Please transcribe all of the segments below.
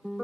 Severe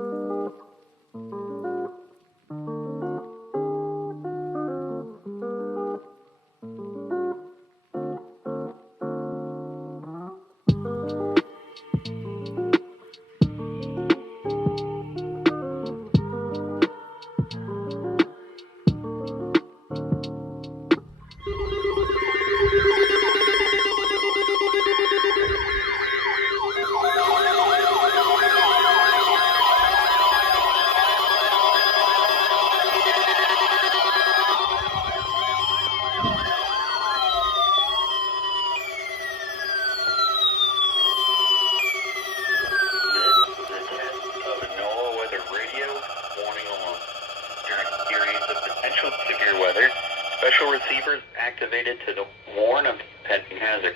weather. Special receivers activated to warn of pending hazard.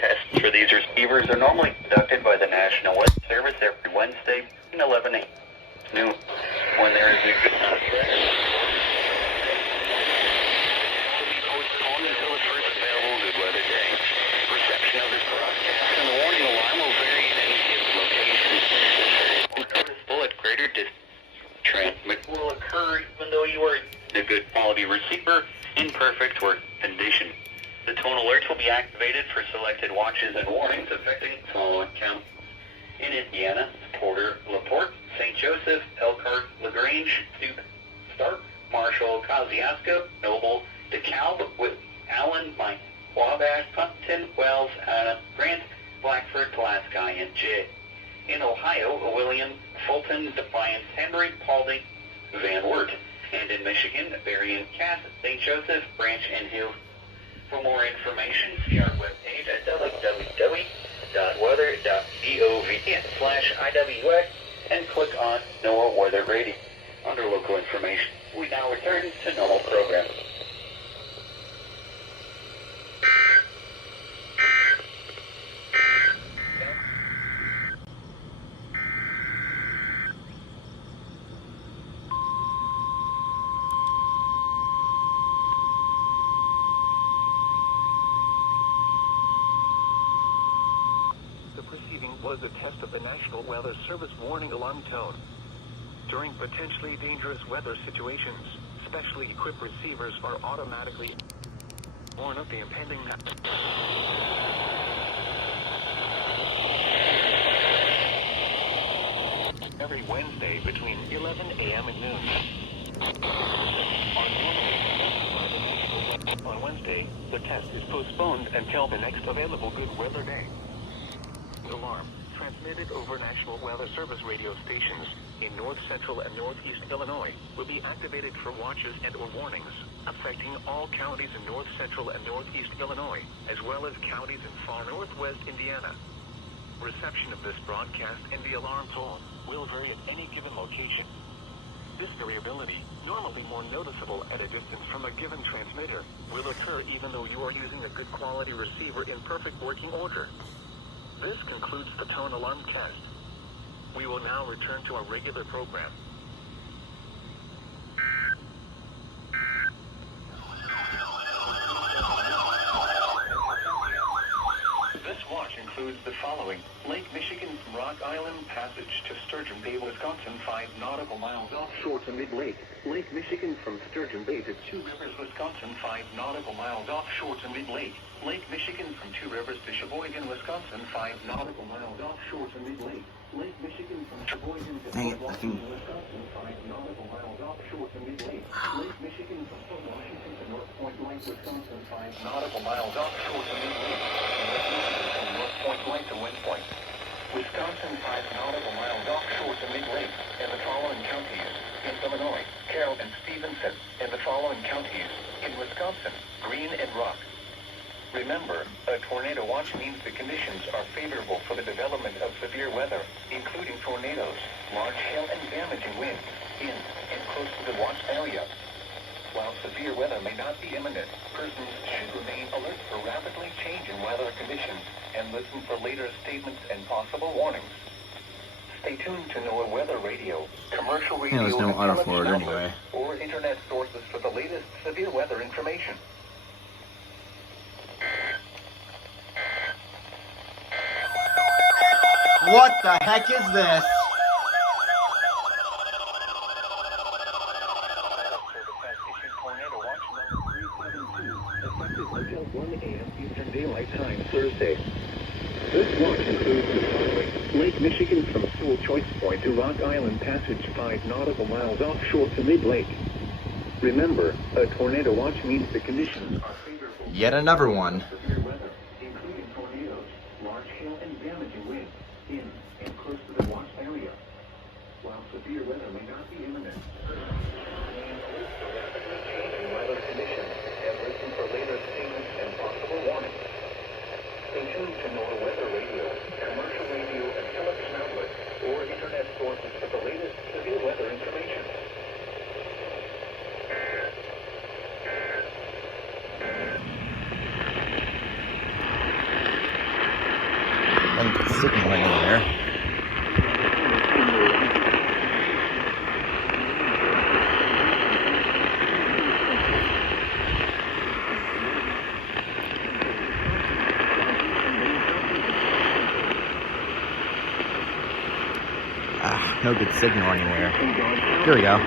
Tests for these receivers are normally conducted by the National Weather Service every Wednesday at 11 a.m. noon. When there is a good threat, will be postponed until the first available good weather day. Reception of this broadcast and the warning alarm will vary at any given location. Noticeable at greater distance. Transmit will occur even though you are a good quality receiver in perfect work condition. The tone alerts will be activated for selected watches and warnings affecting the following counties. In Indiana, Porter, LaPorte, St. Joseph, Elkhart, LaGrange, Duke, Stark, Marshall, Kosciuszko, Noble, DeKalb, with Allen, Mike, Wabash, Pumpkin, Wells, Grant, Blackford, Pulaski, and Jay. In Ohio, William, Fulton, Defiance, Henry, Paulding, Van Wert. And in Michigan, Berrien, Cass, St. Joseph, Branch, and Hill. For more information, see our webpage at www.weather.gov/IWX and click on NOAA Weather Radio. Under local information, we now return to normal programming. Was a test of the National Weather Service warning alarm tone. During potentially dangerous weather situations, specially equipped receivers are automatically warned of the impending hazard. Every Wednesday between 11 a.m. and noon. On Wednesday, the test is postponed until the next available good weather day. Alarm transmitted over National Weather Service radio stations in north central and northeast Illinois will be activated for watches and or warnings affecting all counties in north central and northeast Illinois, as well as counties in far northwest Indiana. Reception of this broadcast and the alarm tone will vary at any given location. This variability, normally more noticeable at a distance from a given transmitter, will occur even though you are using a good quality receiver in perfect working order. This concludes the tone alarm cast. We will now return to our regular program. This watch includes the following: Lake Michigan from Rock Island Passage to Sturgeon Bay, Wisconsin, 5 nautical miles offshore to mid-lake. Lake Michigan from Sturgeon Bay to Two Rivers, Wisconsin, 5 nautical miles offshore to mid-lake. Lake Michigan from Two Rivers to Sheboygan, Wisconsin, 5 nautical miles offshore to mid-lake. Lake Michigan from Sheboygan to Fort Washington, Wisconsin, 5 nautical miles offshore to mid-lake. Lake Michigan from Fort Washington to North Point Lake, Wisconsin, 5 nautical miles offshore to mid-lake. Lake Michigan from North Point Lake to Wind Point, Wisconsin, 5 nautical miles offshore to mid-lake, and the following counties in Illinois: Carroll and Stevenson, and the following counties in Wisconsin: Green and Rock. Remember, a tornado watch means the conditions are favorable for the development of severe weather, including tornadoes, large hail and damaging winds, in and close to the watch area. While severe weather may not be imminent, persons should remain alert for rapidly changing weather conditions and listen for later statements and possible warnings. Stay tuned to NOAA Weather Radio, commercial radio, there's no autoforward anyway, or internet sources for the latest severe weather information. What the heck is this? a.m. Eastern Daylight Time, Thursday. This watch includes the following: Lake Michigan from Sewell Choice Point to Rock Island Passage 5 nautical miles offshore to mid-lake. Remember, a tornado watch means the conditions are favorable. Yet another one. Severe weather, including tornadoes, large hail, and damaging winds in and close to the watch area. While severe weather may not be imminent, rapidly changing weather conditions and listen for later statements and possible warnings. Stay tuned to NOAA weather radio, commercial radio, and television outlets or internet sources for the latest severe weather information. And it's signaling in there. No good signal anywhere. Here we go.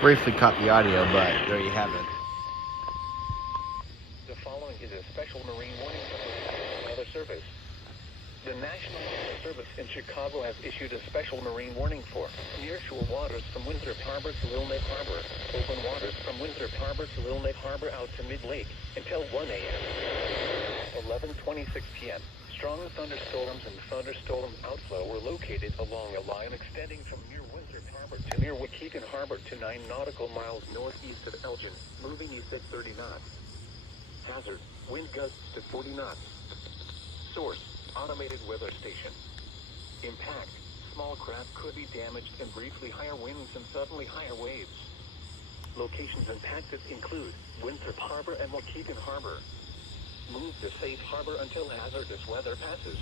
Briefly caught the audio, but there you have it. The following is a special marine warning from Weather Service. The National Weather Service in Chicago has issued a special marine warning for nearshore waters from Winthrop Harbor to Little Neck Harbor, open waters from Winthrop Harbor to Little Neck Harbor out to mid-lake until 1 a.m. 11:26 p.m. Strong thunderstorms and thunderstorm outflow were located along a line extending from near Winthrop Harbor to near Waukegan Harbor to 9 nautical miles northeast of Elgin, moving east at 30 knots. Hazard, wind gusts to 40 knots. Source, automated weather station. Impact, small craft could be damaged and briefly higher winds and suddenly higher waves. Locations impacted include Winthrop Harbor and Waukegan Harbor. Move to safe harbor until hazardous weather passes.